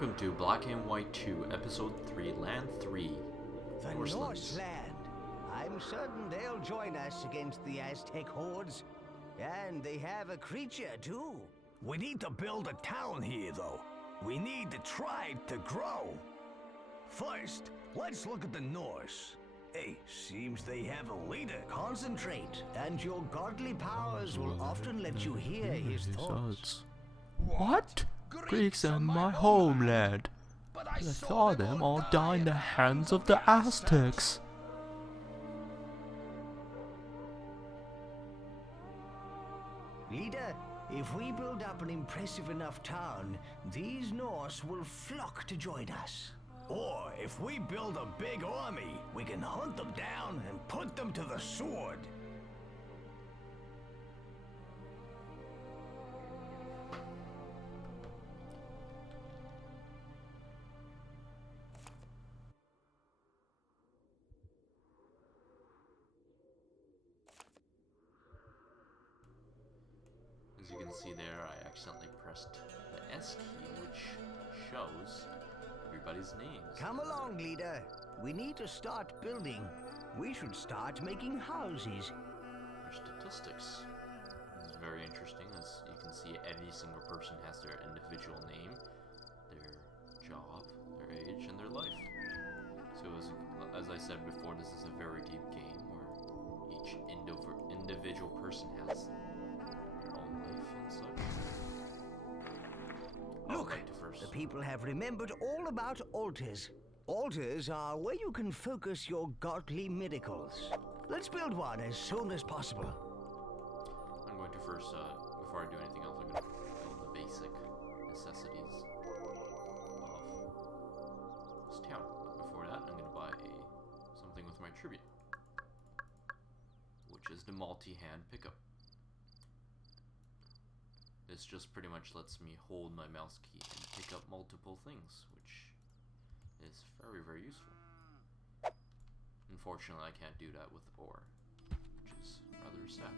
welcome to Black and White 2, Episode 3, Land 3. The Norseland. I'm certain they'll join us against the Aztec hordes. And they have a creature, too. We need to build a town here, though. We need the tribe to grow. First, let's look at the Norse. Hey, seems they have a leader. Concentrate, and your godly powers will often let you hear his thoughts. What? Greeks are my homeland. I saw them all die in the hands of the Aztecs. Leader, if we build up an impressive enough town, these Norse will flock to join us. Or if we build a big army, we can hunt them down and put them to the sword. As you can see there, I accidentally pressed the S key, which shows everybody's names. Come along, leader. We need to start building. We should start making houses. Their statistics. This is very interesting. As you can see, every single person has their individual name, their job, their age, and their life. So as I said before, this is a very deep game where each individual person has their own life and such. Look, the people have remembered all about altars. Altars are where you can focus your godly miracles. Let's build one as soon as possible. I'm going to first, before I do anything else, I'm going to build the basic necessities of this town. But before that, I'm going to buy something with my tribute, which is the multi-hand pickup. This just pretty much lets me hold my mouse key and pick up multiple things, which is very, very useful. Unfortunately, I can't do that with ore, which is rather sad.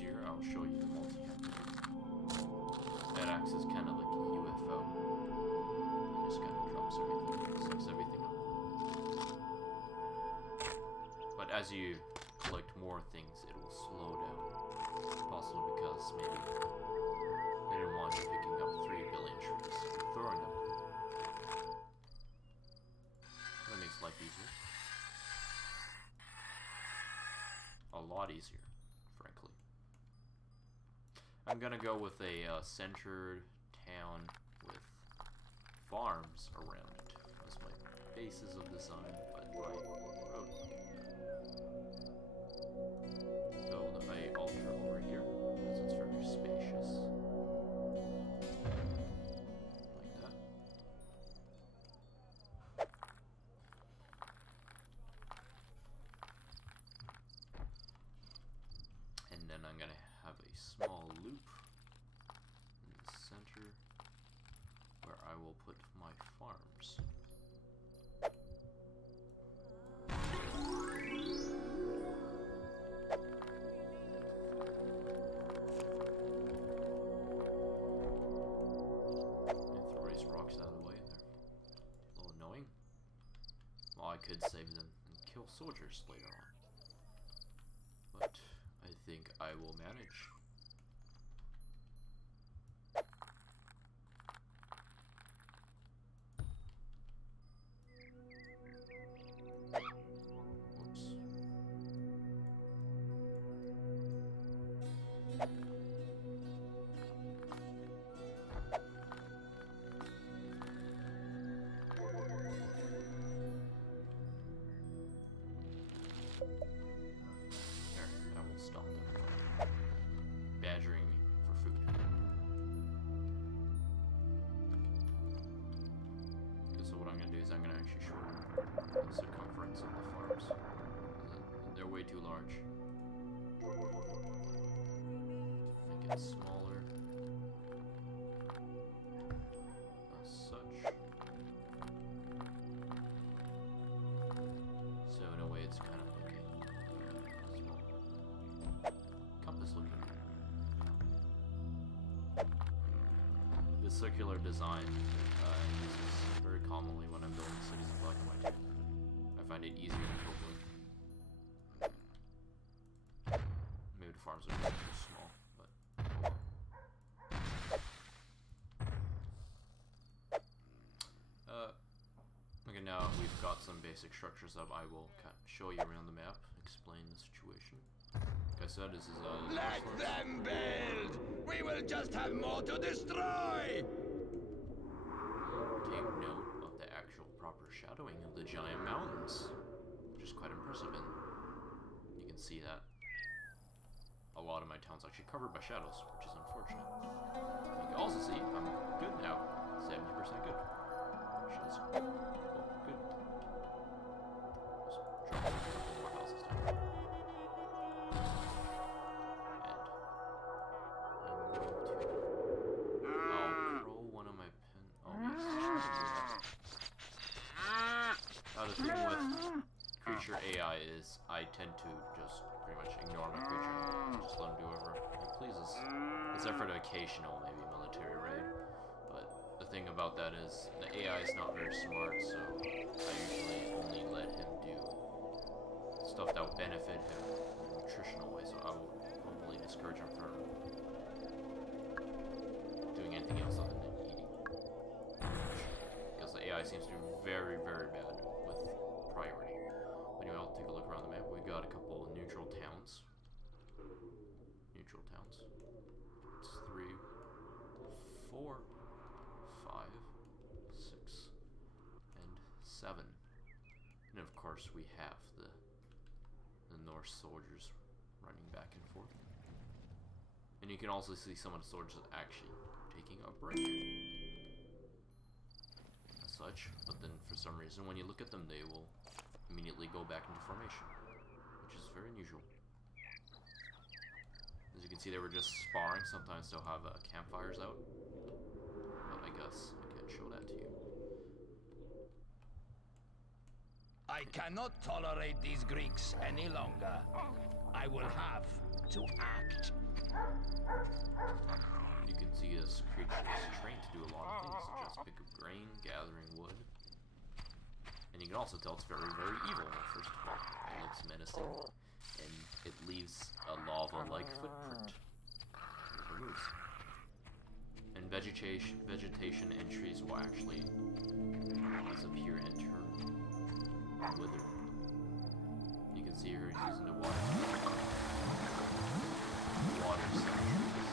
Here, I'll show you the multi-hand. That acts as kind of like a UFO. It just kind of drops everything, sucks everything up. But as you collect more things, it will slow down. Possibly because maybe they didn't want you picking up 3 billion trees and throwing them. That makes life easier. A lot easier, frankly. I'm gonna go with a centered town with farms around it as my basis of design, but my road. Build a altar over here because it's very spacious, like that. And then I'm gonna have a small loop in the center where I will put my farms. And throw these rocks out of the way. They're a little annoying. Well, I could save them and kill soldiers later on. But I think I will manage. Whoops. There, I will stop them from badgering me for food. Okay, so what I'm going to do is I'm going to actually shorten the circumference of the farms. There they're way too large. Make it smaller. As such. So in a way it's kind of like a small compass looking. The circular design uses very commonly when I'm building cities in black and white. I find it easier to cope with. Maybe the farms are too small, but okay, now we've got some basic structures up. I will show you around the map, explain the situation. Like I said, this is Let them build! We will just have more to destroy! Take note of the actual proper shadowing of the giant mountains, which is quite impressive, and you can see that a lot of my town's actually covered by shadows, which is unfortunate. You can also see I'm good now, 70% good, which is good. Just drop a couple more houses down. The thing with creature AI is I tend to just pretty much ignore my creature and just let him do whatever he pleases. Except for the occasional maybe military raid. But the thing about that is the AI is not very smart, so I usually only let him do stuff that will benefit him in a nutritional way, so I will hopefully discourage him from doing anything else other than eating. Because the AI seems to be very, very bad with priority. Anyway, I'll take a look around the map. We've got a couple of neutral towns. Neutral towns. It's 3, 4, 5, 6, and 7. And of course we have the Norse soldiers running back and forth. And you can also see some of the soldiers actually taking a break. Such, but then for some reason when you look at them they will immediately go back into formation, which is very unusual. As you can see, they were just sparring. Sometimes they'll have campfires out, but I guess I can't show that to you. I cannot tolerate these Greeks any longer. I will have to act. You can see this creature is trained to do a lot of things, such as pick up grain, gathering wood. And you can also tell it's very, very evil, first of all. It looks menacing, and it leaves a lava-like footprint. It moves. And vegetation and trees will actually disappear and turn wither. You can see here he's using the water. Water centuries.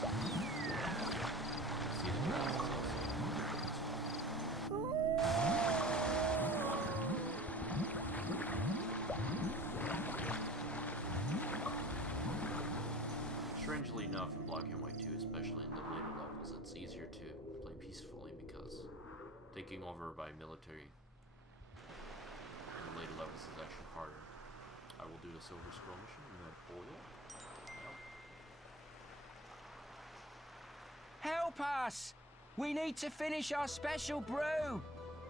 See the grass is also strangely enough, in Black and White 2, especially in the later levels, it's easier to play peacefully because taking over by military in the later levels is actually harder. I will do the Silver Scroll mission and then oil. Help us! We need to finish our special brew!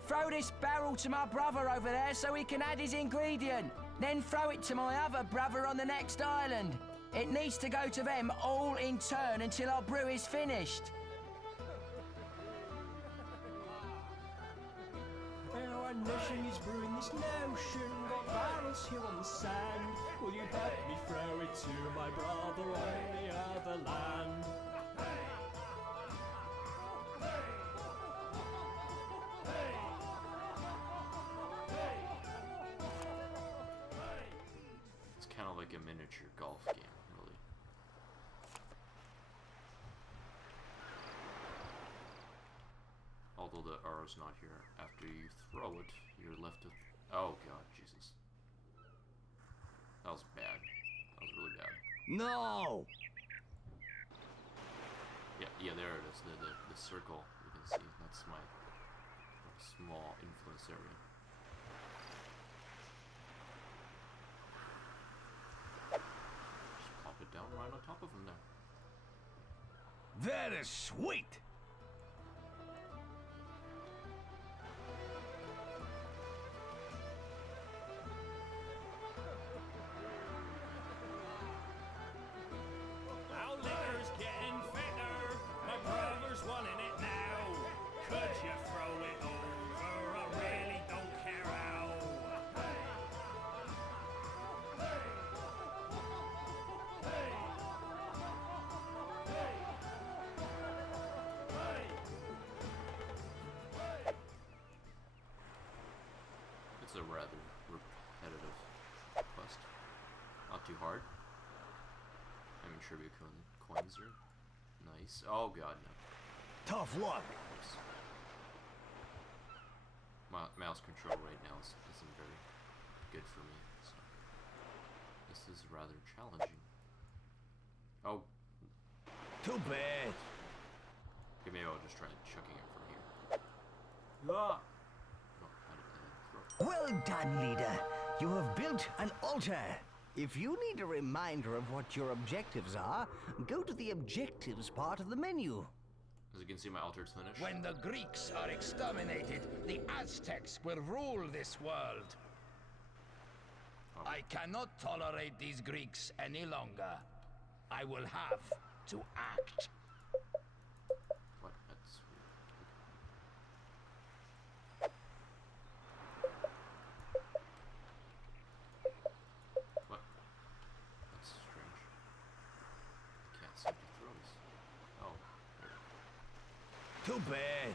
Throw this barrel to my brother over there so he can add his ingredient. Then throw it to my other brother on the next island. It needs to go to them all in turn until our brew is finished. Our nation is brewing this notion. Got barrels here on the sand. Will you help me throw it to my brother on the other land? It's kind of like a miniature golf game, really. Although the arrow's not here. After you throw it, you're left with... Oh god, Jesus. That was bad. That was really bad. No! Yeah, there it is. The circle, you can see. That's my small influence area. That is sweet. Our liquor's getting fitter. My brother's wanting it now. Could you throw it over? I really don't care how. It's a rather repetitive quest. Not too hard. I mean, tribute coins are nice. Oh god, no. Tough luck. Oops. My mouse control right now isn't very good for me, so this is rather challenging. Oh, Too bad. okay, maybe I'll just try chucking it from here. Ah! Oh, how did I throw? Well done, leader. You have built an altar. If you need a reminder of what your objectives are, go to the objectives part of the menu. As you can see, my altar's finished. When the Greeks are exterminated, the Aztecs will rule this world. Oh. I cannot tolerate these Greeks any longer. I will have to act. What? That's weird. What? That's strange. Can't seem to throw this. Oh, there. Too bad.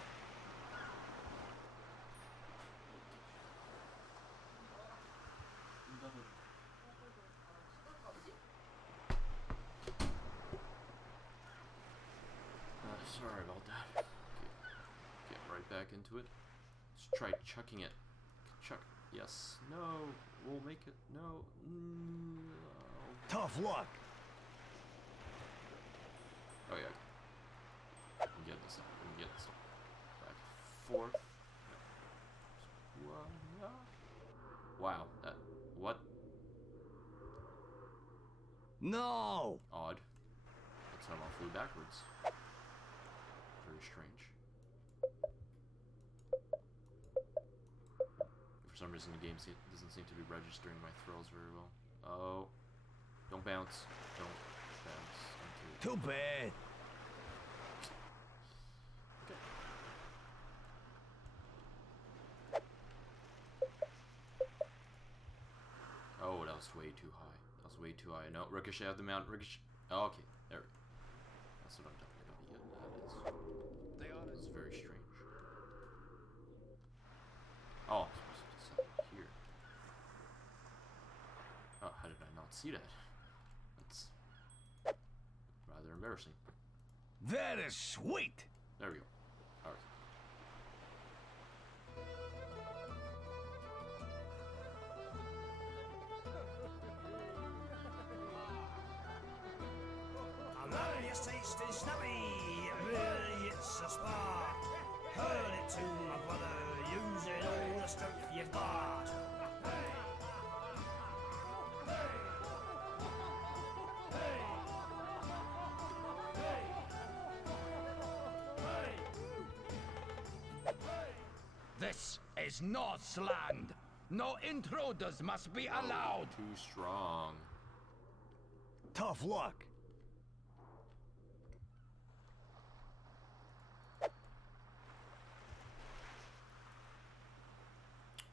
Sorry about that. Get right back into it. Let's try chucking it. Chuck. Yes. No. We'll make it. No. No. Tough luck. Oh yeah. We can get this up. We can get this up. Back and forth. No. Wow. That. What? No. Odd. That's how I flew backwards. Very strange. For some reason, the game doesn't seem to be registering my throws very well. Oh. Don't bounce. Don't bounce into it. Too bad. Oh, that was way too high. That was way too high. No, ricochet out the mountain. Ricochet. Oh, okay. There we go. That's what I'm talking about. Yeah, that is. This is very strange. Oh, I'm supposed to set it here. Oh, how did I not see that? That's rather embarrassing. That is sweet. There we go. Alright. I know your taste is snubby, really it's a spark. Hurl it to my brother, using all the strength you've got. This is Norseland. No intruders must be allowed. Too strong. Tough luck.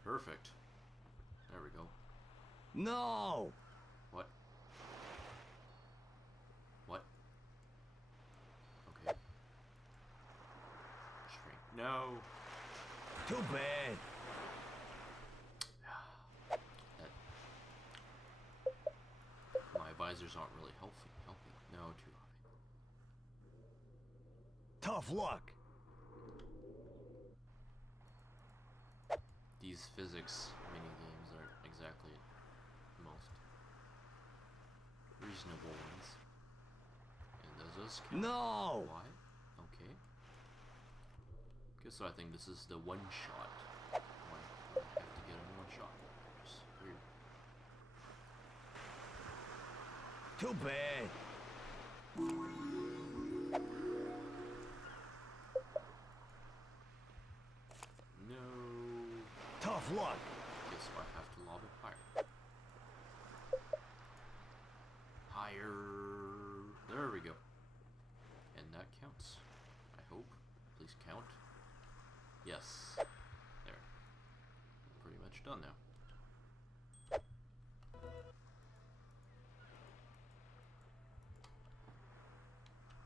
Perfect. There we go. No. What? What? Okay. Shrink. No. Too bad. My visors aren't really helping. No, too high. Tough luck. These physics mini games aren't exactly the most reasonable ones. And does this count? No. Why? Okay. Okay, so I think this is the one shot. Why I have to get in one shot? Just weird. Too bad. flood. Okay, so I have to lob it higher. Higher. There we go. And that counts. I hope. Please count. Yes. There. Pretty much done now.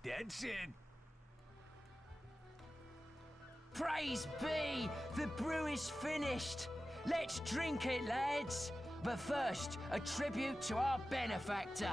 That's it. Praise be! The brew is finished! Let's drink it, lads! But first, a tribute to our benefactor.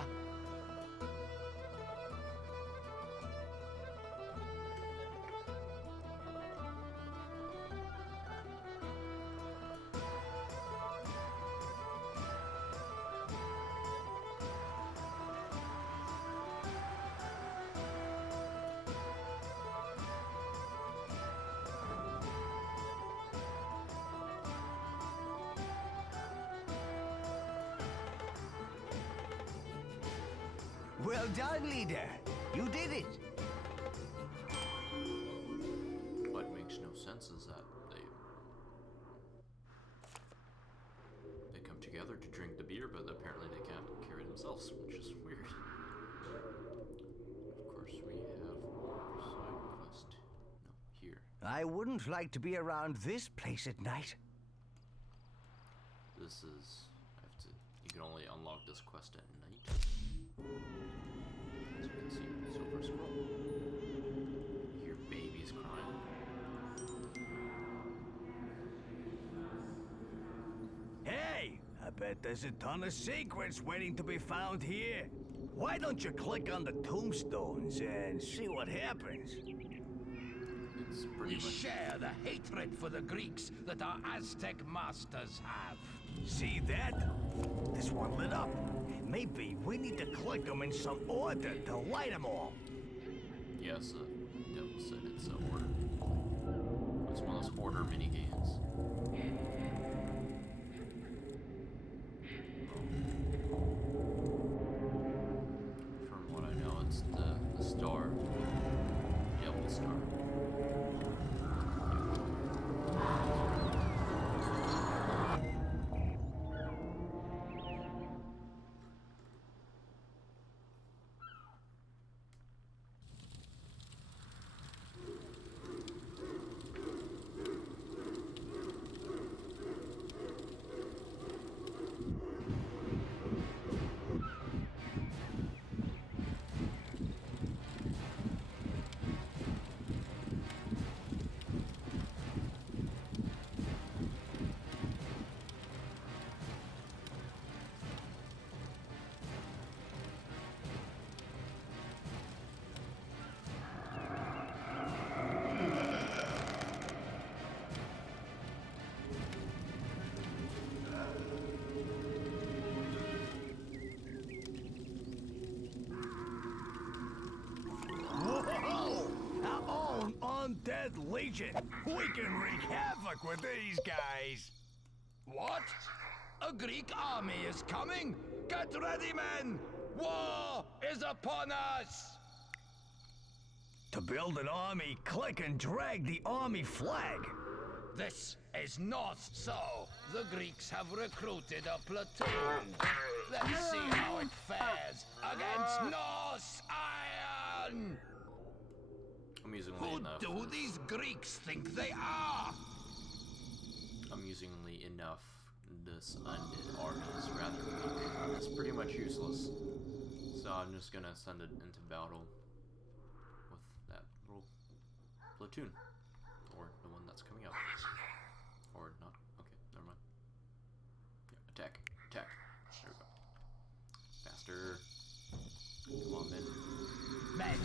Well done, leader. You did it. What makes no sense is that they come together to drink the beer, but apparently they can't carry themselves, which is weird. Of course, we have our side quest. No, here. I wouldn't like to be around this place at night. This is. You can only unlock this quest at night. As you can see, silver scroll. You hear babies crying. Hey, I bet there's a ton of secrets waiting to be found here. Why don't you click on the tombstones and see what happens? It's pretty We much. share the hatred for the Greeks that our Aztec masters have. See that? This one lit up. Maybe we need to click them in some order to light them all. Yes, Devil said it's order. It's one of those order mini games. From what I know, it's the star. Devil star. Whoa! Our own undead legion. We can wreak havoc with these guys. What? A Greek army is coming? Get ready, men! War is upon us! To build an army, click and drag the army flag. This is not so. The Greeks have recruited a platoon. Let's see how it fares against Norse Iron! Amusingly Who enough. do these Greeks think they are? Amusingly enough, this undead army is rather weak. It's pretty much useless. So I'm just gonna send it into battle with that little platoon. Or the one that's coming out. Or not. Okay, never mind. Yeah, attack. Attack. There we go. Faster. Come on, men. Men,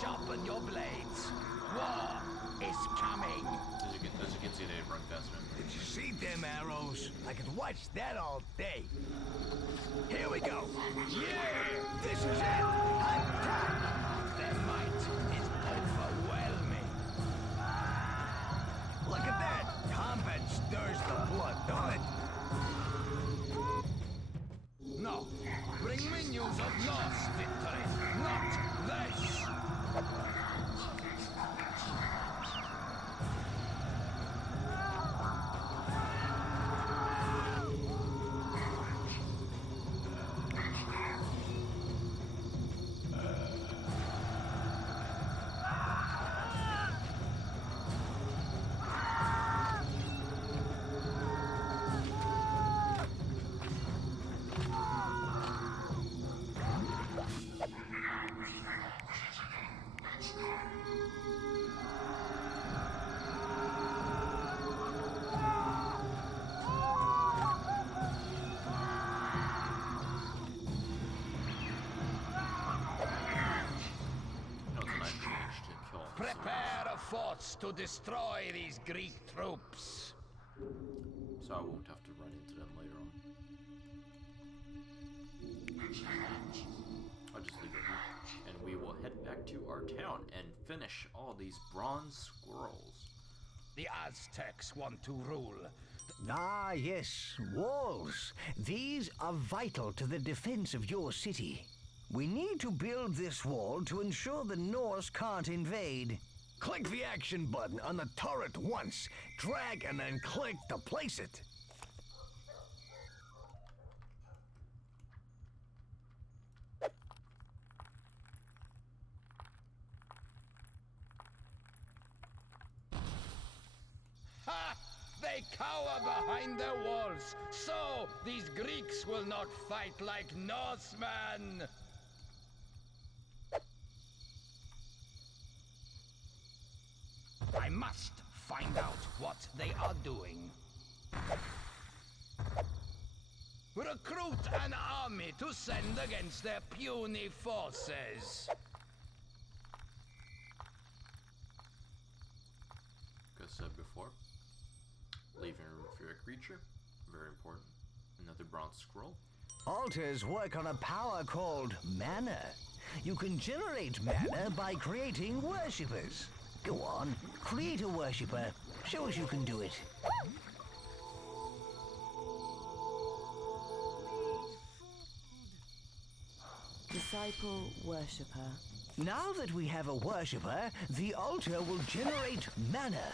sharpen your blades. War is coming. As you can see, they run faster. Did you see them arrows? I could watch that all day. Here we go. Yeah! This is it! Attack! Their might is overwhelming. Look at that! Combat stirs the blood, don't it? No, bring me news of Norse victory, not this! us to destroy these Greek troops. So I won't have to run into them later on. I'll just leave it here. And we will head back to our town and finish all these bronze squirrels. The Aztecs want to rule. Ah, yes, walls. These are vital to the defense of your city. We need to build this wall to ensure the Norse can't invade. Click the action button on the turret once, drag and then click to place it. Ha! They cower behind their walls, so these Greeks will not fight like Norsemen. I must find out what they are doing. Recruit an army to send against their puny forces. Like I said before, leaving room for your creature, very important. Another bronze scroll. Altars work on a power called mana. You can generate mana by creating worshippers. Go on, create a worshipper. Show us you can do it. Disciple worshipper. Now that we have a worshipper, the altar will generate mana.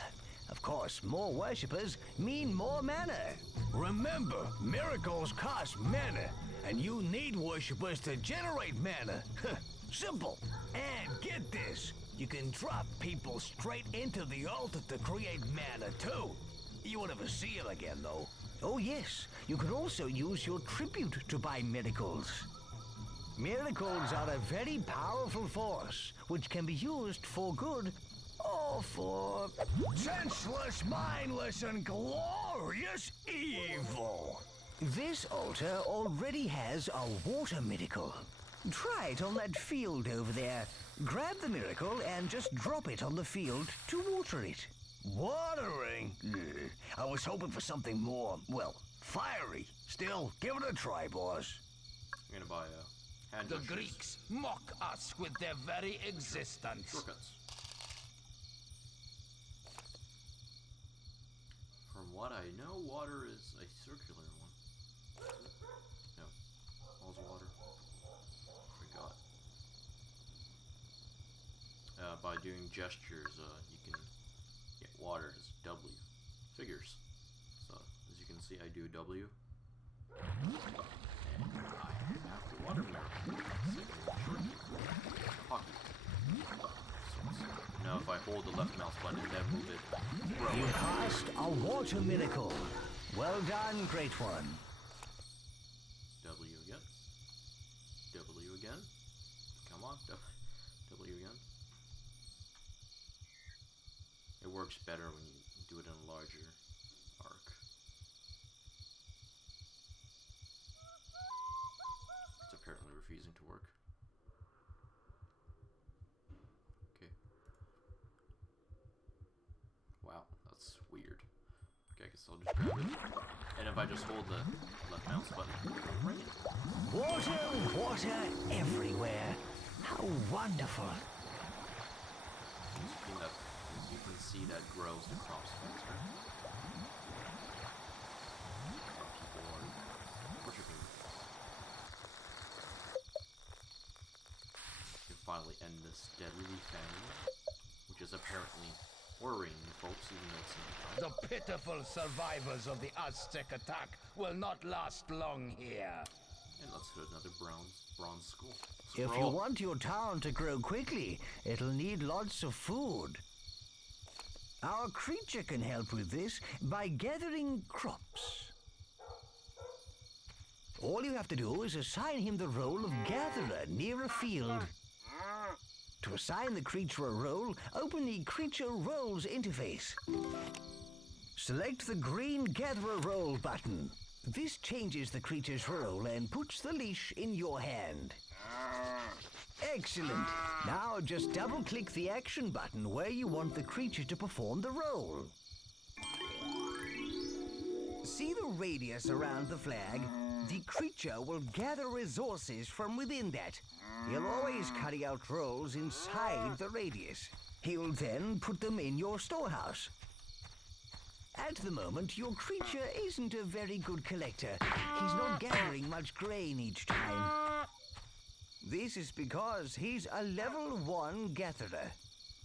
Of course, more worshippers mean more mana. Remember, miracles cost mana, and you need worshippers to generate mana. Simple. And get this, you can drop people straight into the altar to create mana too. You won't ever see them again though. Oh yes, you can also use your tribute to buy miracles. Miracles are a very powerful force, which can be used for good or for... senseless, mindless, and glorious evil. This altar already has a water miracle. Try it on that field over there. Grab the miracle and just drop it on the field to water it. Watering? Ugh. I was hoping for something more, well, fiery. Still, give it a try, boss. I'm gonna buy a hand The gestures. Greeks mock us with their very existence. Shortcuts. From what I know, water is a circular one. No. All's water. Forgot. By doing gestures, you can get water as W. Figures. So, as you can see, I do W. And I have the water miracle. Hockey. Now if I hold the left mouse button and then move it, grow You it. cast a water miracle. Well done, great one. W again. W again. Come on. W again. It works better when you do it in a larger arc. It's apparently refusing to work. Okay. Wow, that's weird. Okay, I guess I'll just grab it. And if I just hold the left mouse button, it'll ring it. Water, water everywhere. How wonderful. You can see that grows the crops faster. People are worshiping. You can finally end this deadly famine, which is apparently worrying folks, even though it's not. The pitiful survivors of the Aztec attack will not last long here. And let's hit another bronze school. If you want your town to grow quickly, it'll need lots of food. Our creature can help with this by gathering crops. All you have to do is assign him the role of gatherer near a field. To assign the creature a role, open the Creature Roles interface. Select the green Gatherer Role button. This changes the creature's role and puts the leash in your hand. Excellent. Now just double-click the action button where you want the creature to perform the role. See the radius around the flag? The creature will gather resources from within that. He'll always carry out roles inside the radius. He'll then put them in your storehouse. At the moment, your creature isn't a very good collector. He's not gathering much grain each time. This is because he's a level 1 gatherer.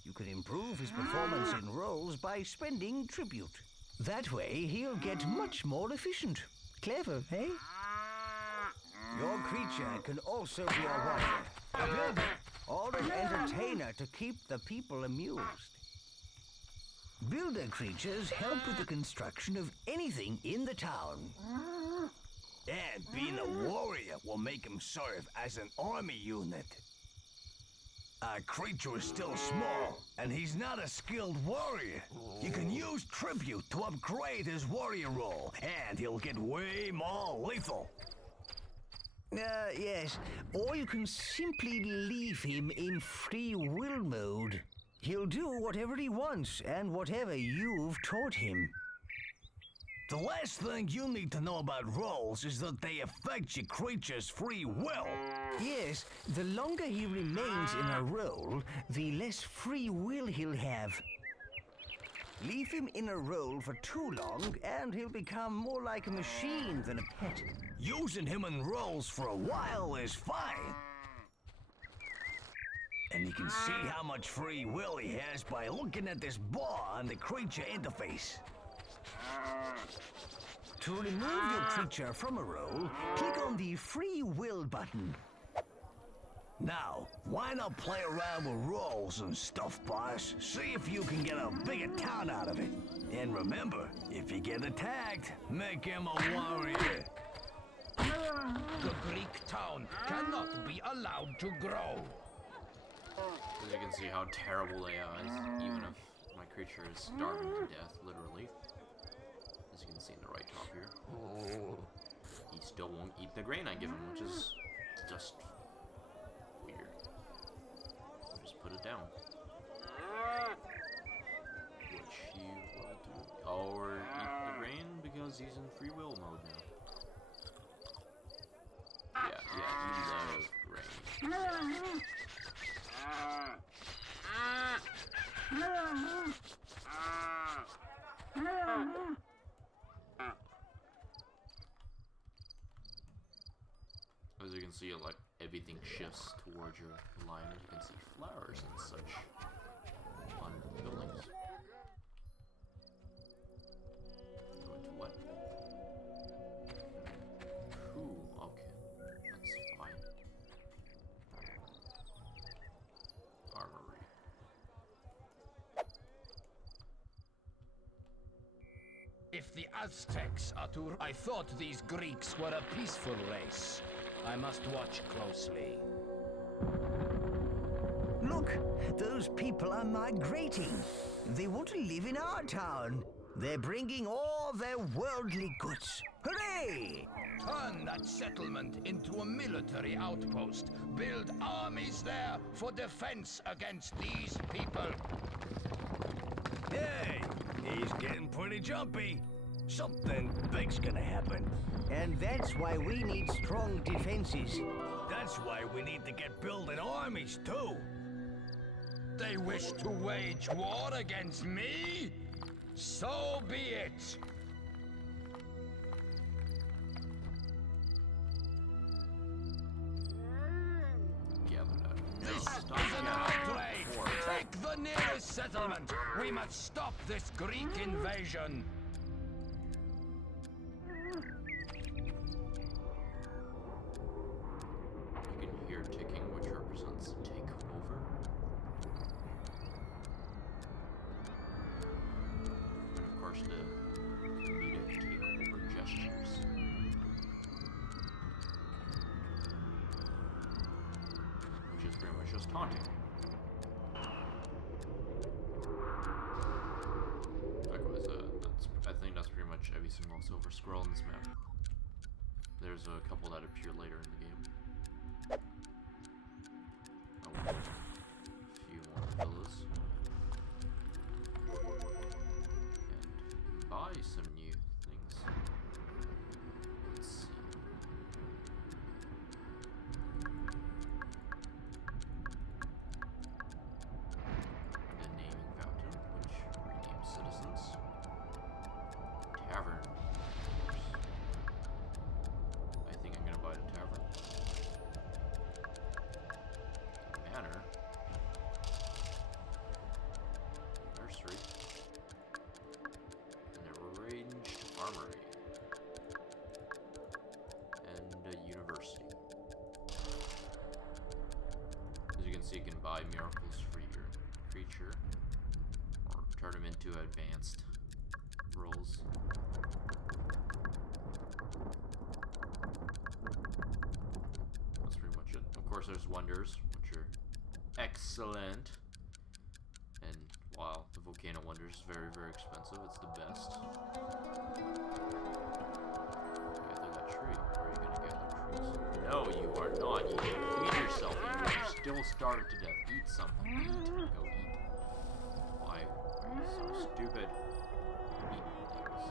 You can improve his performance in roles by spending tribute. That way, he'll get much more efficient. Clever, eh? Your creature can also be a warrior, a builder, or an entertainer to keep the people amused. Builder creatures help with the construction of anything in the town. And being a warrior will make him serve as an army unit. Our creature is still small, and he's not a skilled warrior. You can use tribute to upgrade his warrior role, and he'll get way more lethal. Yes. Or you can simply leave him in free will mode. He'll do whatever he wants and whatever you've taught him. The last thing you need to know about roles is that they affect your creature's free will. Yes, the longer he remains in a role, the less free will he'll have. Leave him in a role for too long, and he'll become more like a machine than a pet. Using him in roles for a while is fine. And you can see how much free will he has by looking at this bar on the creature interface. To remove your creature from a role, click on the Free Will button. Now, why not play around with roles and stuff, boss? See if you can get a bigger town out of it. And remember, if you get attacked, make him a warrior. The Greek town cannot be allowed to grow. As you can see how terrible they are, even if my creature is starving to death, literally. As you can see in the right top here. He still won't eat the grain I give him, which is just weird. I'll just put it down. Which he will do. Or eat the grain because he's in free will mode now. Yeah, he loves grain. Yeah. As you can see, like everything shifts towards your line. You can see flowers and such on buildings. Go into what? Ooh, okay, that's fine. Armory. If the Aztecs are to... I thought these Greeks were a peaceful race. I must watch closely. Look, those people are migrating. They want to live in our town. They're bringing all their worldly goods. Hooray! Turn that settlement into a military outpost. Build armies there for defense against these people. Hey, he's getting pretty jumpy. Something big's gonna happen. And that's why we need strong defenses. That's why we need to get building armies, too. They wish to wage war against me? So be it. This is an outrage! Take the nearest settlement! We must stop this Greek invasion! You can hear ticking, which represents take over. And of course, the comedic takeover gestures. Which is pretty much just taunting. Likewise, I think that's pretty much every single silver scroll in this map. There's a couple that appear later in the game. few more villas. And buy some new things. Let's see. The naming fountain, which renames citizens. Tavern. I think I'm gonna buy the tavern. Manor. Nursery. And a ranged armory. And a university. As you can see, you can buy miracles for your creature. Or turn them into advanced rolls. That's pretty much it. Of course, there's wonders, which are excellent. And while the volcano wonder is very, very expensive, it's the best. Gather that tree. Where are you gonna gather trees? No, you are not. You can feed yourself. You are still starving to death. Eat something. Eat. Go eat. Why are you so stupid? Eat things.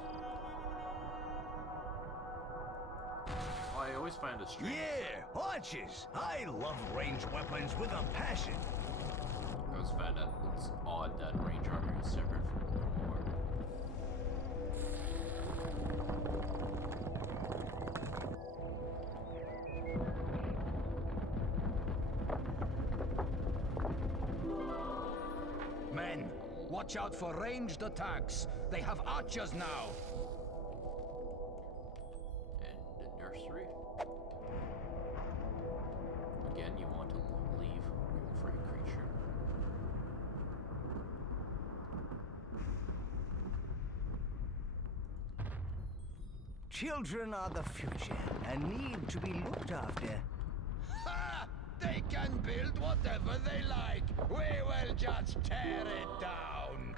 Oh, I always find it strange. Yeah, archers. I love ranged weapons with a passion. I always find that it's odd that range armor is separate from war. Men, watch out for ranged attacks. They have archers now. And the nursery. Again, you want to leave room for your creature. Children are the future and need to be looked after. Ha! They can build whatever they like. We will just tear it down.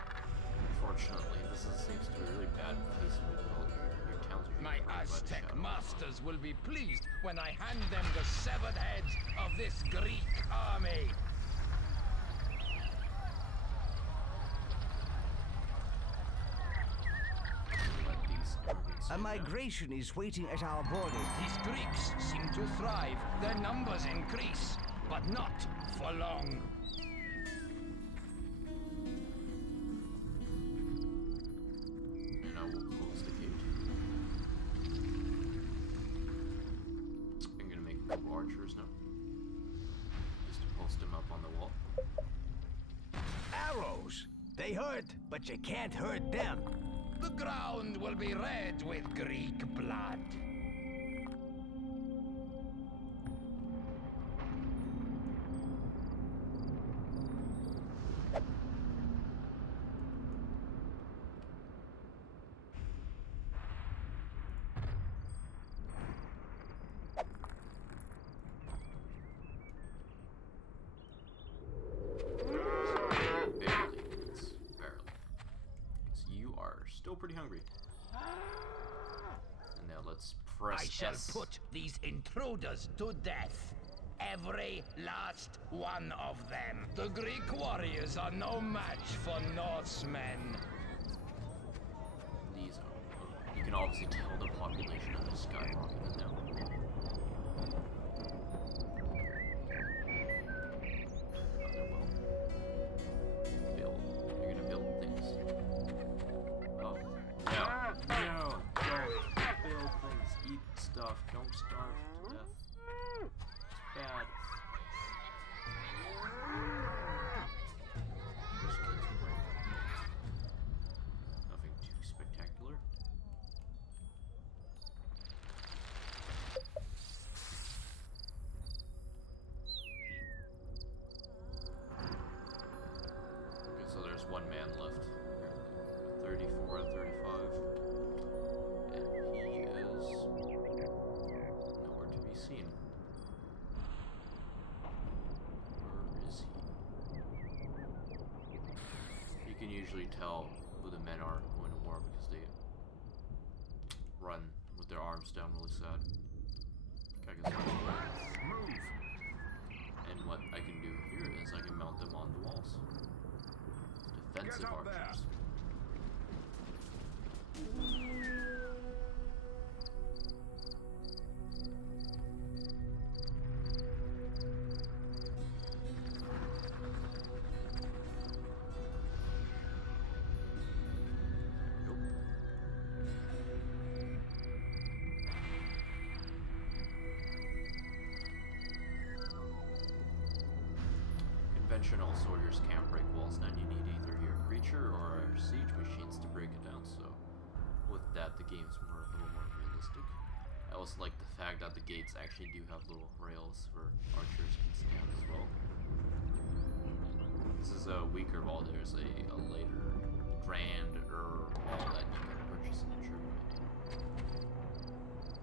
Unfortunately, seems to be a really bad place with all your towns. Are My usually run by the Aztec shadow. masters will be pleased when I hand them the severed heads of this Greek army. Let these immigrants A in now. migration is waiting at our border. These Greeks seem to thrive. Their numbers increase, but not for long. And I will close the gate. I'm gonna make a couple archers now. Just to post them up on the wall. Arrows. They hurt, but you can't hurt them. The ground will be red with Greek blood. Barely. It's barely. Because you are still pretty hungry. And now let's press I shall S. put these intruders to death. Every last one of them. The Greek warriors are no match for Norsemen. These are. You can obviously tell the population of this skyrocketed now. Build. You're gonna build things. Oh. No. No. Don't build things. Eat stuff. Don't starve to death. It's bad. These kids are brave. Nothing too spectacular. Okay, so there's one man left. Apparently. 34 and 35. And he is nowhere to be seen. Where is he? You can usually tell who the men are going to war because they run with their arms down really sad. Okay, I guess And what I can do here is I can mount them on the walls. Defensive archers. Conventional soldiers can't break walls, now you need either your creature or siege machines to break it down, so with that the game's a little more realistic. I also like the fact that the gates actually do have little rails where archers can stand as well. This is a weaker wall, there's a later, grander wall that you can purchase in the trade menu.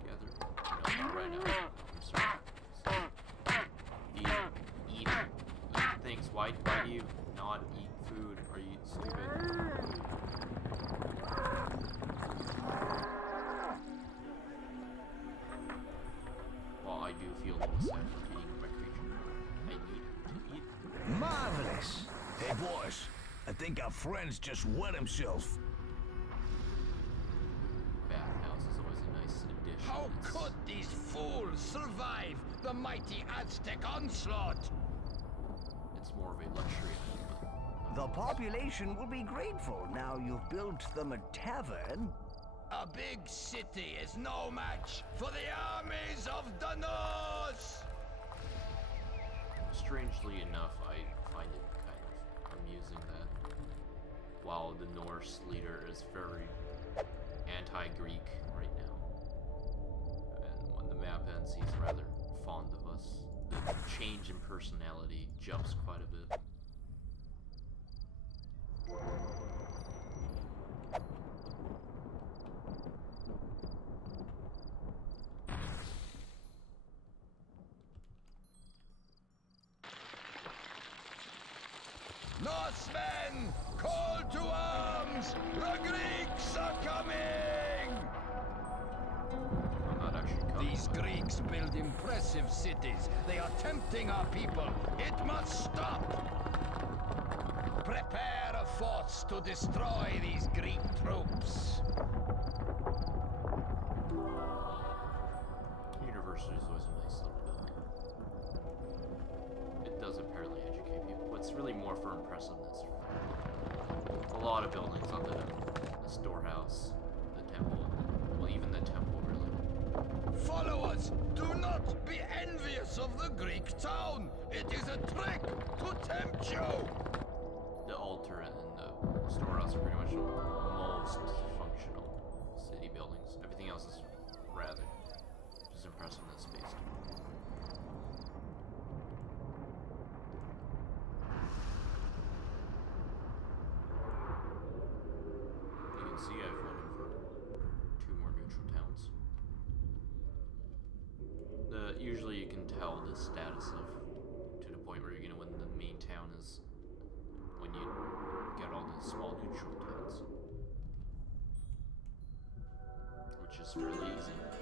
Gather, no, not right now, I'm sorry. Eat things. Why do you not eat food? Are you stupid? Well, I do feel a little sad for eating my creature. I need to eat. Marvelous! Hey boys, I think our friend's just wet himself. Bathhouse is always a nice addition. How could these fools survive the mighty Aztec onslaught? It's more of a luxury item. The population will be grateful now you've built them a tavern. A big city is no match for the armies of the Norse! Strangely enough, I find it kind of amusing that while the Norse leader is very anti-Greek right now, and when the map ends, he's rather fond of us. The change in personality jumps quite a bit. Norsemen, call to arms! The Greeks are coming! I'm not actually coming. These Greeks build impressive cities. They are tempting our people. It must stop! Prepare a force to destroy these Greek troops. University is always a nice little building. It does apparently educate people. What's really more for impressiveness. A lot of buildings other than the storehouse, the temple, well, even the temple really. Follow us! Do not be envious of the Greek town! It is a trick to tempt you! The altar and the storehouse are pretty much the most functional city buildings. Everything else is rather just impressiveness based. You can see I've went in for 2 more neutral towns. Usually you can tell the status of to the point where you're gonna win the main town is when you get all the small neutral towns, which is fairly easy. Manners.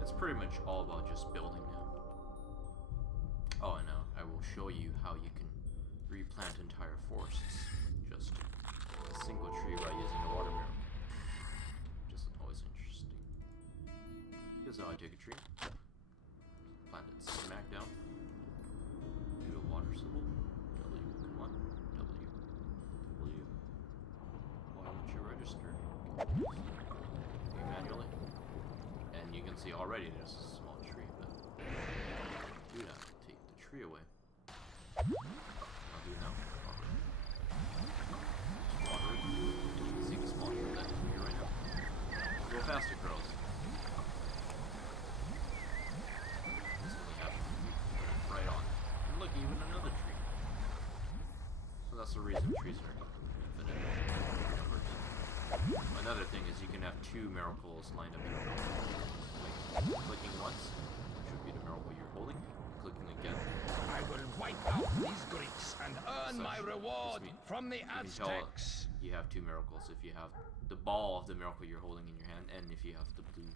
It's pretty much all about just building now. Oh, I know. I will show you how you can replant entire forests with just a single tree by using a water mirror. Just always interesting. Here's how I take a tree, plant it smack down, do a water symbol, W, come on, W, W. Why won't you register? Manually. And you can see already there's a small tree, but do not take the tree away. I'll do now. Alright. Go faster, girls. Instantly have right on. And look, even another tree. So that's the reason trees are infinite numbers. Another thing is you can have 2 miracles lined up in a row. Like, clicking once, which would be the miracle you're holding, clicking again. I will wipe out these Greeks and earn my reward from the Aztecs. You have 2 miracles if you have the ball of the miracle you're holding in your hand, and if you have the blue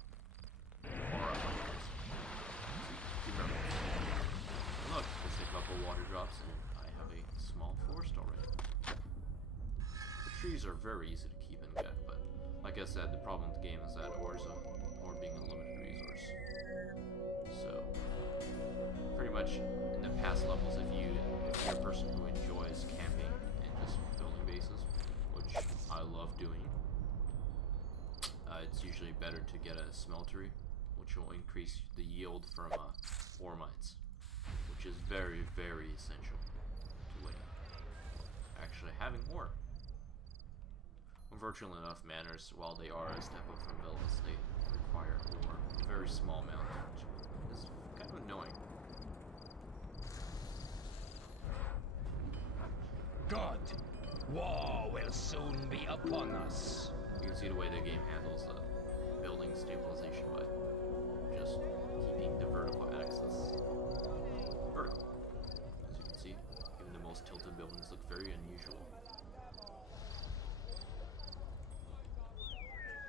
aura on yours. So, 2 miracles. And look, just a couple water drops, and I have a small forest already. The trees are very easy to keep and get, but like I said, the problem with the game is that ore being a limited resource. So, pretty much in the past levels, if you're a person who enjoys camping and just building bases, which I love doing, it's usually better to get a smeltery, which will increase the yield from ore mines, which is very, very essential to winning. Actually having ore. Unfortunately enough, manors, while they are a step up from villas, they require ore, a very small amount, which is kind of annoying. Good. War will soon be upon us. You can see the way the game handles the building stabilization by just keeping the vertical axis vertical. As you can see, even the most tilted buildings look very unusual.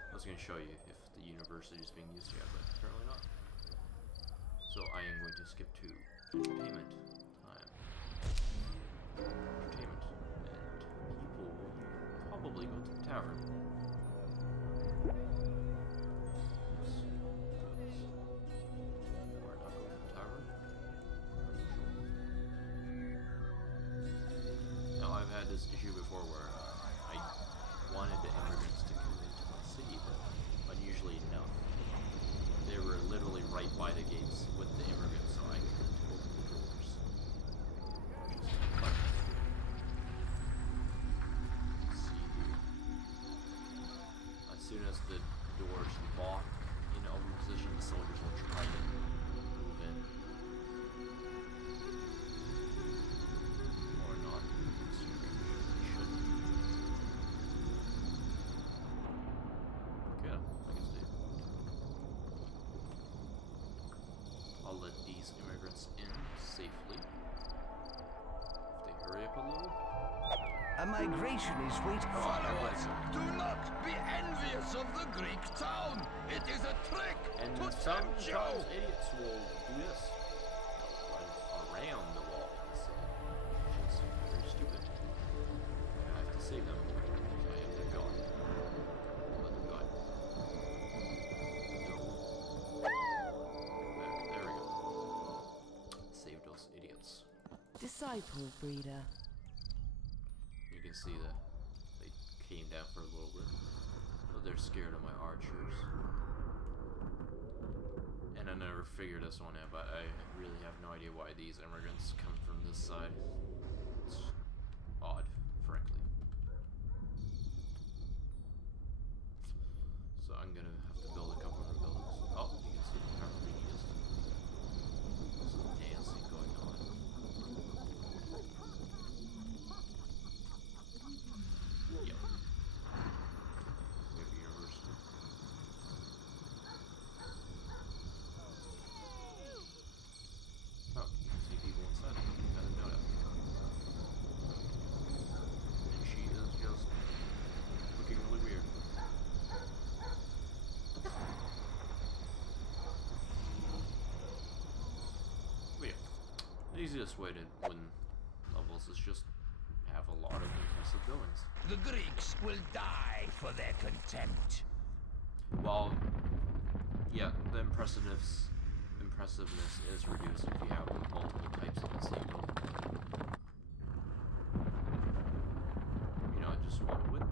I was going to show you if the university is being used yet, but apparently not. So I am going to skip to entertainment time. Entertainment. And people will probably go to the tavern. Or not go to the tavern. Now I've had this issue before where I wanted the immigrants to come into my city, but unusually enough, they were literally right by the gates with the immigrants, so I couldn't open the doors. Which is fun. See here. As soon as the doors lock in open position, the soldiers will try to move in. Or not. They should. Okay, I guess they. I'll let these immigrants in safely. If they hurry up a little. A migration is waiting. Followers, do not be envious of the Greek town. It is a trick And to sometimes tempt you. idiots will do this. They'll run around the wall, which is very stupid. And I have to save them. So I have to go. I'll let them go. There we go. Save those idiots. Disciple breeder. You can see that they came down for a little bit, but they're scared of my archers. And I never figured this one out, but I really have no idea why these immigrants come from this side. It's odd, frankly. So I'm gonna have to build a couple more buildings. Oh, you can see how really is. Some dancing going on. Yep. We have a university. Oh, you can see people inside. I didn't know that. And she is just looking really weird. But yeah, the easiest way to win levels is just have a lot of impressive buildings. The Greeks will die for their contempt. Well, yeah, the impressiveness is reduced if you have multiple types of the same building. You know, I just want to win.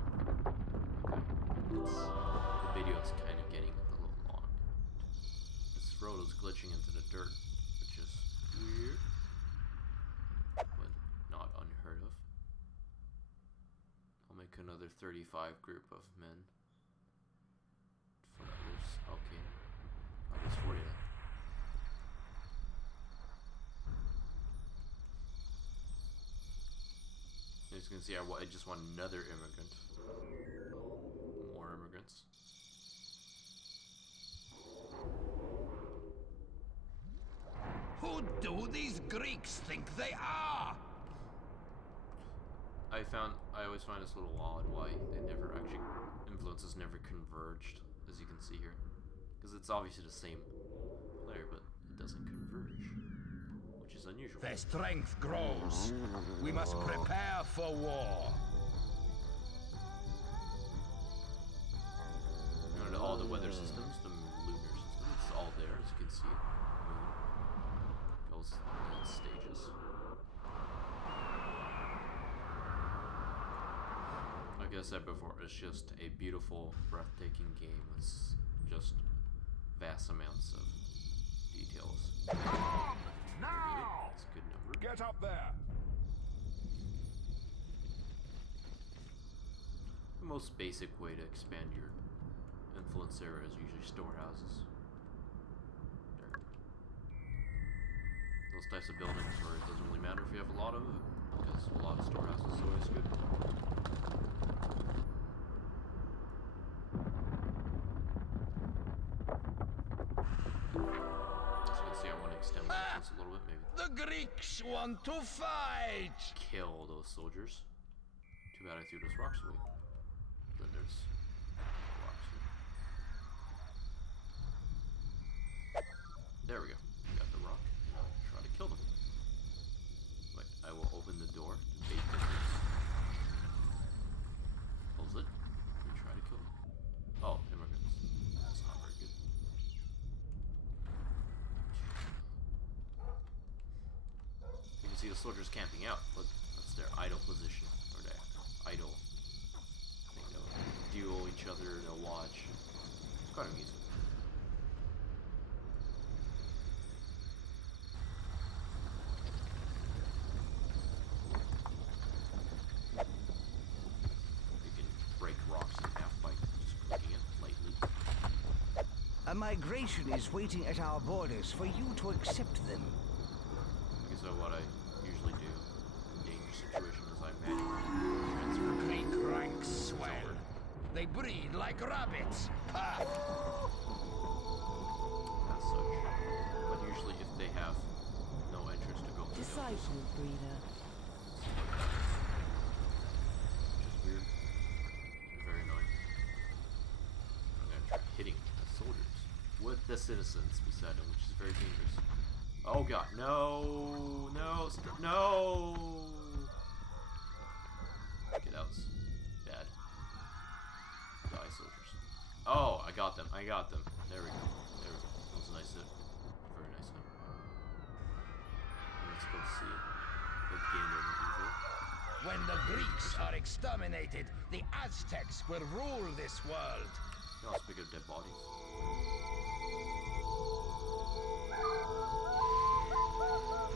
Okay. The video is kind of getting a little long. This road is glitching into the dirt, which is weird, but not unheard of. I'll make another 35 group of men from Because yeah, I just want another immigrant. More immigrants. Who do these Greeks think they are? I always find this a little odd why they never actually, influences never converged, as you can see here. Because it's obviously the same player, but it doesn't converge, which is unusual. Their strength grows. We must prepare for war. You know, all the weather systems, the lunar system, it's all there, as you can see. Goes in stages. Like I said before, it's just a beautiful, breathtaking game with just vast amounts of details. Now! It's a good number. Get up there! The most basic way to expand your influence area is usually storehouses. There. Those types of buildings where it doesn't really matter if you have a lot of it, because a lot of storehouses is always good. A little bit, maybe. The Greeks want to fight! Kill those soldiers. Too bad I threw those rocks away. Then there's rocks here. There we go. Got the rock. Now try to kill them. Wait, I will open the door to bait them. Close it. And try to kill them. Oh, immigrants. That's not very good. You can see the soldiers camping out. Look, that's their idle position, or their idle. They duel each other, they'll watch. Quite amusing. You can break rocks in half by just clicking it lightly. A migration is waiting at our borders for you to accept them. Because of what I usually do in dangerous situations is I manually transfer Greek ranks swell. They breed like rabbits. Ha! as such. But usually if they have no interest to go through those, Disciple breeder. which is weird. They're very annoying. I'm gonna try hitting the soldiers with the citizens beside them, which is very dangerous. Oh god, no, no, no! Okay, that was bad. Die, soldiers. Oh, I got them, There we go. There we go. That was a nice hit. Very nice hit. Let's go see what game they're looking for. When the Greeks are exterminated, the Aztecs will rule this world. No, I'll speak of dead bodies.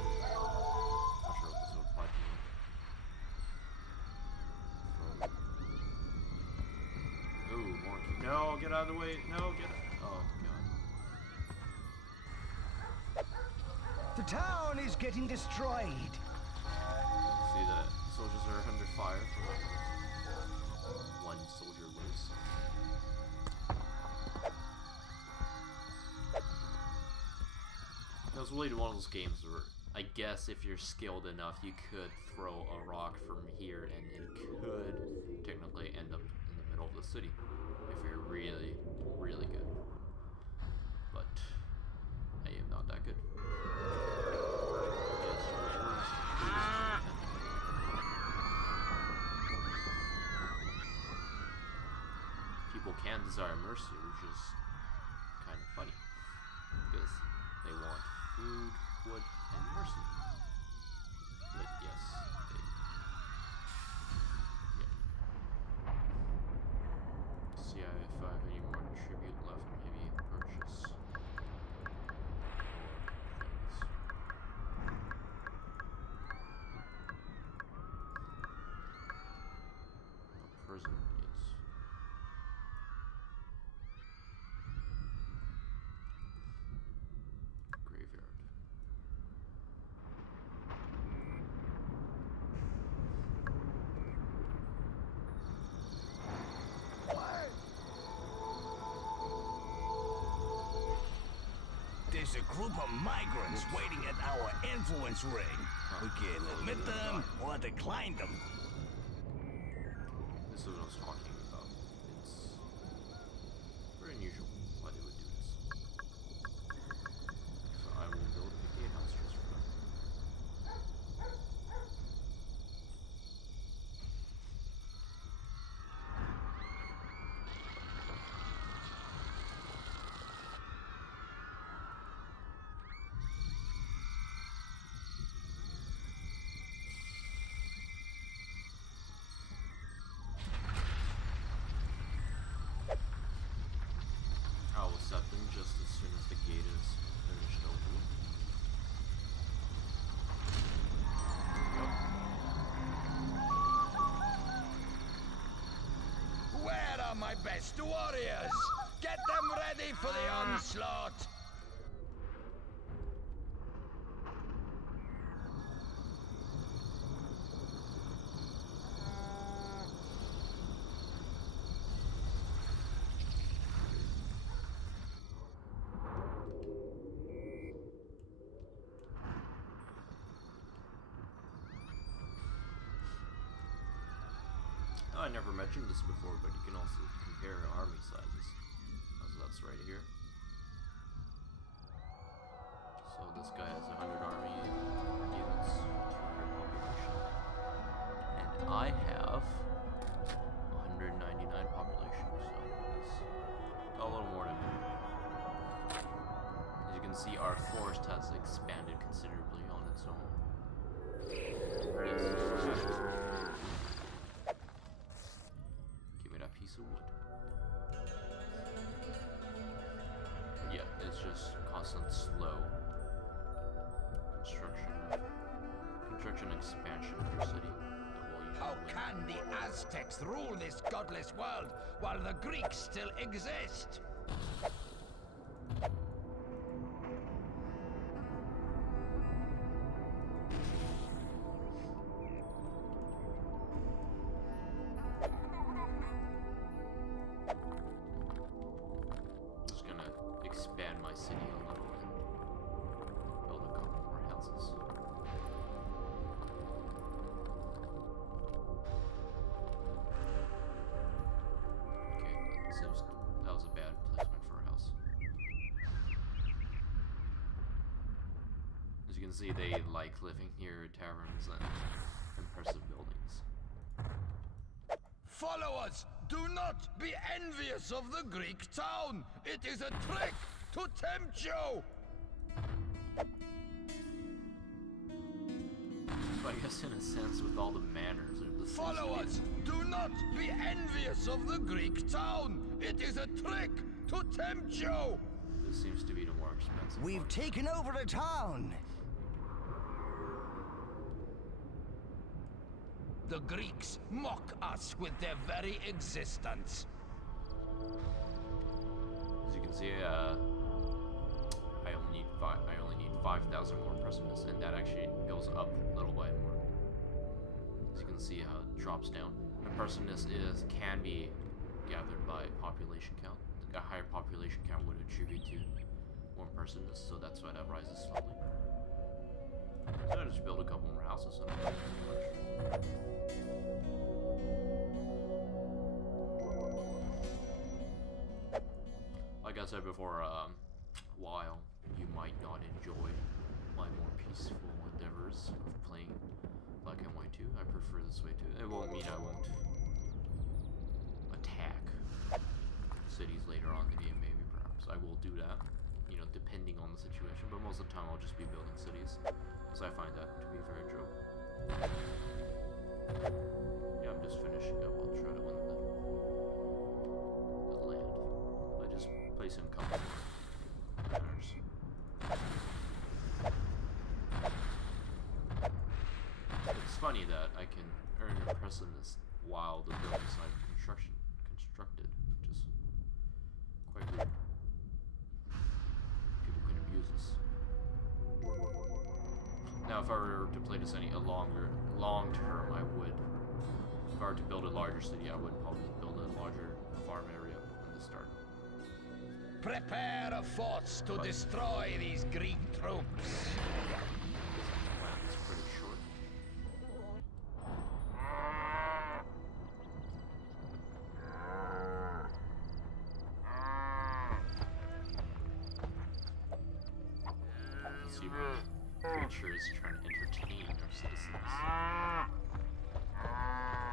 Not sure what this would apply to me. Ooh, more. No, get out of the way. No, get. Oh god. The town is getting destroyed. See the soldiers are under fire for one soldier lives. That was really one of those games where I guess if you're skilled enough, you could throw a rock from here and it could technically end up in the middle of the city if you're really, really good. But I am not that good. People can desire mercy, which is kind of funny because they want food, wood, and mercy. But yes, they. Yeah. See if I have any more tribute left, maybe purchase. A prison, yes. Graveyard. There's a group of migrants waiting at our influence ring. We can admit them or decline them. This is what I was talking about. It's very unusual why they would do this. So I will build a gatehouse just for them. I will set them just as soon as the gate is finished opening. Where are my best warriors? Get them ready for the onslaught! Oh, I never mentioned this before, but you can also compare army sizes. So that's right here. So this guy has 100 army units, 200 population. And I have 199 population, so he's got a little more than me. As you can see, our forest has expanded considerably on its own. Yes, give me that piece of wood. Yeah, it's just constant slow construction expansion of your city that will usually How win. can the Aztecs rule this godless world while the Greeks still exist? I'm just gonna expand my city a little and build a couple more houses. Okay, that was a bad placement for a house. As you can see, they like living near taverns and impressive buildings. Followers, do not be envious of the Greek town. It is a trick to tempt you. So I guess in a sense, with all the manners, this Followers, do not be envious of the Greek town. It is a trick to tempt you. This seems to be the more expensive We've part. taken over the town. The Greeks mock us with their very existence. As you can see, I only need 5,000 more impressiveness, and that actually goes up little by more. As you can see how it drops down. Impressiveness can be gathered by population count. A higher population count would attribute to more impressiveness, so that's why that rises slowly. So I just build a couple more houses and I'm not doing much. Like I said before, while you might not enjoy my more peaceful endeavors of playing Black and White 2, I prefer this way too. It won't mean I won't attack cities later on in the game, maybe, perhaps. I will do that, you know, depending on the situation, but most of the time I'll just be building cities, because I find that to be very true. Yeah, I'm just finishing up. I'll try to win the land. I just place in a couple more banners. It's funny that I can earn impressiveness while the building's not constructed, which is quite weird. People can abuse this. Now, if I were to play this long term, I would. If I were to build a larger city, I would probably build a larger farm area in the start. Prepare a force to destroy these Greek troops. It's pretty short. Let's see what creature is trying to entertain our citizens.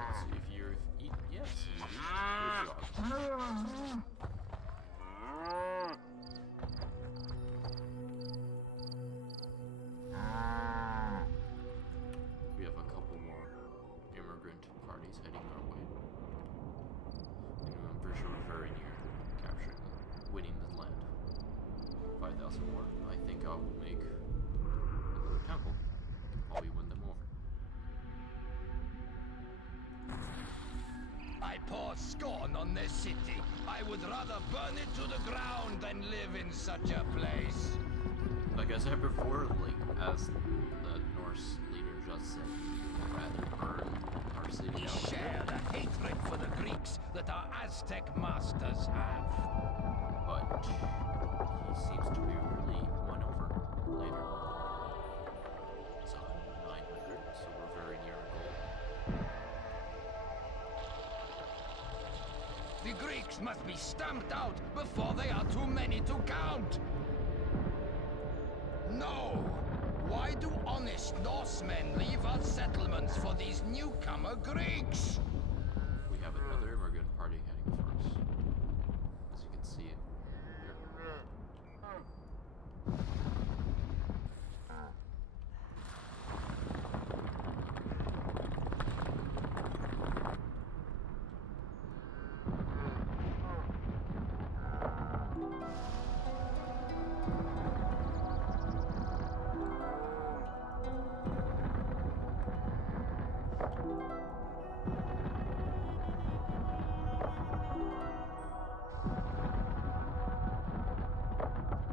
Let's see if you've eaten. Yes, indeed. Good job. We have a couple more immigrant parties heading our way. And I'm pretty sure we're very near capturing, winning the land. 5,000 more. I think I will make another temple. Probably win them over. I pour scorn on this city. I would rather burn it to the ground than live in such a place. Like I said before, like as the Norse leader just said, we'd rather burn our city We out. share the hatred for the Greeks that our Aztec masters have. But he seems to be really won over later. It's 900, so we're very near a goal. The Greeks must be stamped out before they are too many to count. No! Why do honest Norsemen leave our settlements for these newcomer Greeks? We have another immigrant party heading for us. As you can see it there.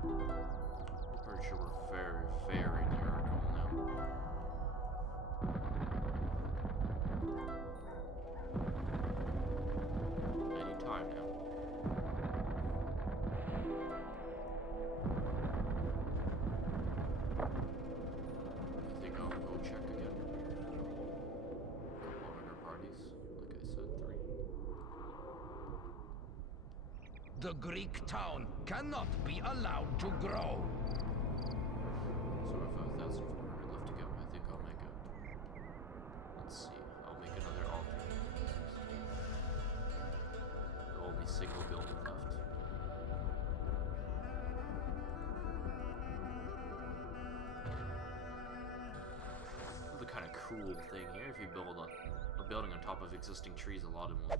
I'm pretty sure we're very, very near our goal now. Any time now. I think I'll go check again. Couple other parties, like I said, 3. The Greek town cannot be allowed to grow. So we have 1,400 left to go. I think I'll make a. Let's see. I'll make another altar. The only single building left. The kind of cool thing here, if you build a building on top of existing trees, a lot of them will,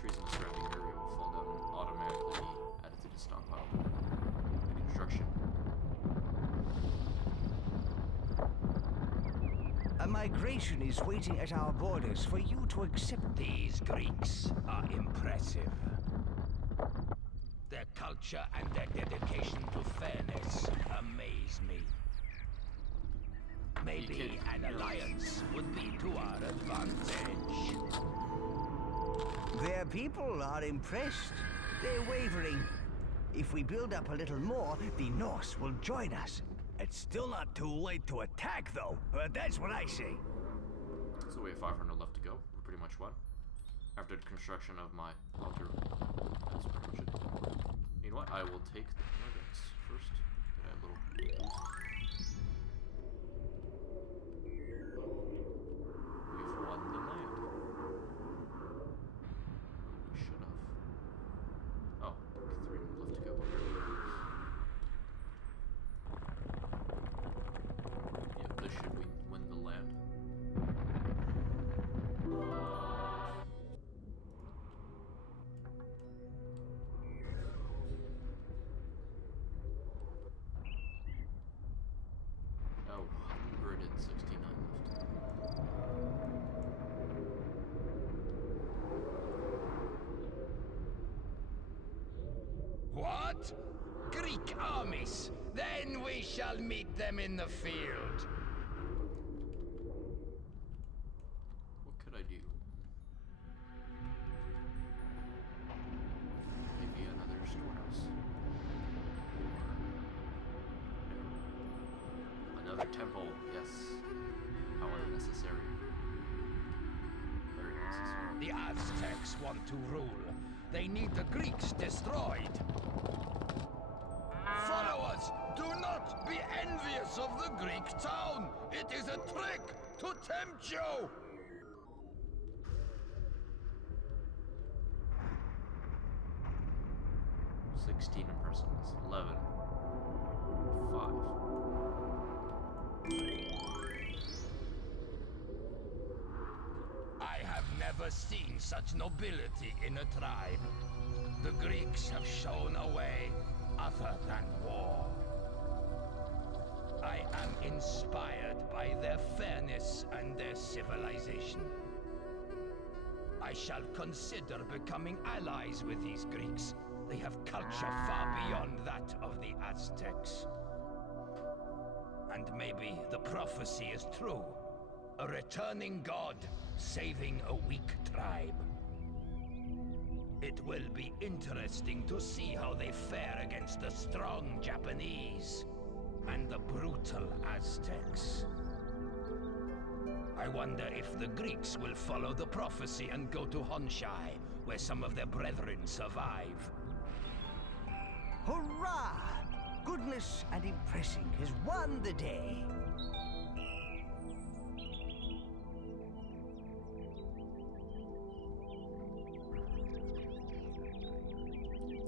trees in the surrounding area will fall down and automatically be added to the stockpile. The construction. A migration is waiting at our borders for you to accept. These Greeks are impressive. Their culture and their dedication to fairness amaze me. Maybe an alliance would be to our advantage. Their people are impressed. They're wavering. If we build up a little more, the Norse will join us. It's still not too late to attack, though. That's what I say. So we have 500 left to go. We're pretty much won. After the construction of my altar, that's pretty much it. You know what? I will take the immigrants first. Get a little boost. We've won the land. We should have. Oh, 3 left to go. Yeah, this should win the land. Oh, 169 left. What? Greek armies? Then we shall meet them in the field. What could I do? Maybe another storehouse. temple, yes. How unnecessary. Very necessary. The Aztecs want to rule. They need the Greeks destroyed. Follow us! Do not be envious of the Greek town! It is a trick to tempt you! Impressiveness. 11. 5. I have never seen such nobility in a tribe. The Greeks have shown a way other than war. I am inspired by their fairness and their civilization. I shall consider becoming allies with these Greeks. They have culture far beyond that of the Aztecs. And maybe the prophecy is true. A returning god saving a weak tribe. It will be interesting to see how they fare against the strong Japanese and the brutal Aztecs. I wonder if the Greeks will follow the prophecy and go to Honsai, where some of their brethren survive. Hurrah! Goodness and impressing has won the day.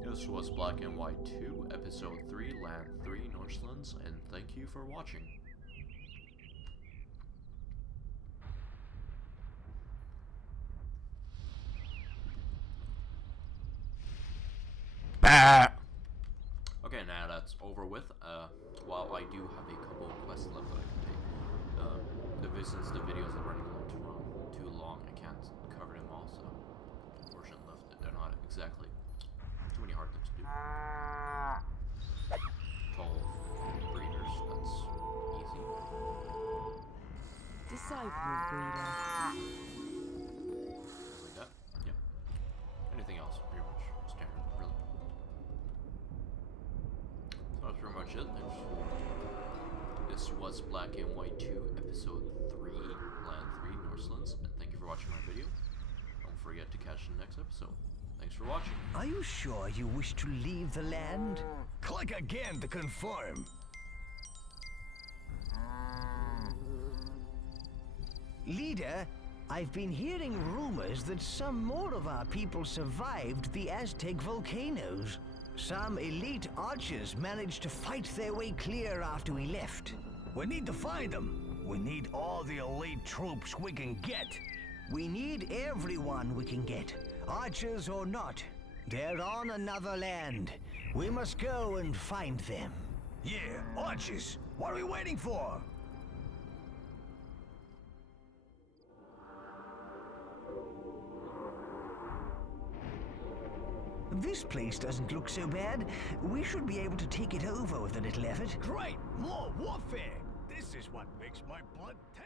This was Black and White 2, Episode 3, Land 3, Norselands, and thank you for watching. Okay, now that's over with. While I do have a couple of quests left that I can take, since the videos are running too long, I can't cover them all, so unfortunately they're not exactly too many hard things to do. 12 breeders, that's easy. Disciple breeder. Just like that, yep. Anything else, pretty much standard, really. So that's pretty much it. This was Black and White 2, Episode 3, Land 3, Norselands, and thank you for watching my video. Don't forget to catch the next episode. Thanks for watching. Are you sure you wish to leave the land? Click again to confirm. Leader, I've been hearing rumors that some more of our people survived the Aztec volcanoes. Some elite archers managed to fight their way clear after we left. We need to find them. We need all the elite troops we can get. We need everyone we can get, archers or not. They're on another land. We must go and find them. Yeah, archers. What are we waiting for? This place doesn't look so bad. We should be able to take it over with a little effort. Great! More warfare! This is what makes my blood tender.